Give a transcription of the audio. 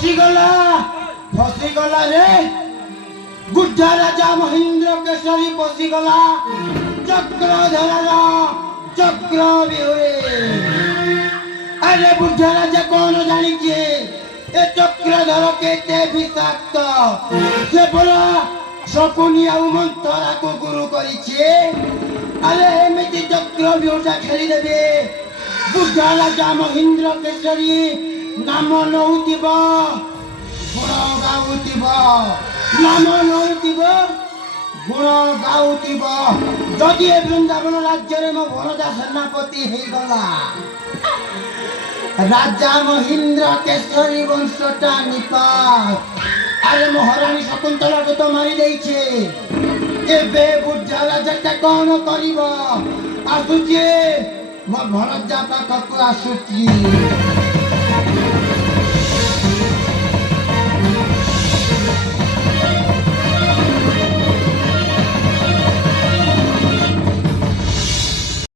फसीगला रे बुढ़ा राजा महेंद्र केशरी फसीगला चक्रधर चक्र बिहुरे। अरे बुढ़ा राजा कौन जानी ए चक्रधर केते विषाक्त से बोला शकुनी आउ मंथरा को गुरु करिछे। अरे एमिति चक्र बिहुटा खेली देबे बुढ़ा राजा महेंद्र केशरी नाम नौतिब गुण गाउतिब नाम नौतिब गुण गाउतिब जदि ए वृंदावन राज्य में मो भरदा सेनापति हे गला राजा महेंद्र केशरी वंशटा निपात। अरे महारानी शकुंतला को तो मारी देइछे एबे बुढ़ा राजा कौन करिब आसुचे मो भरदा पाखक आसुची।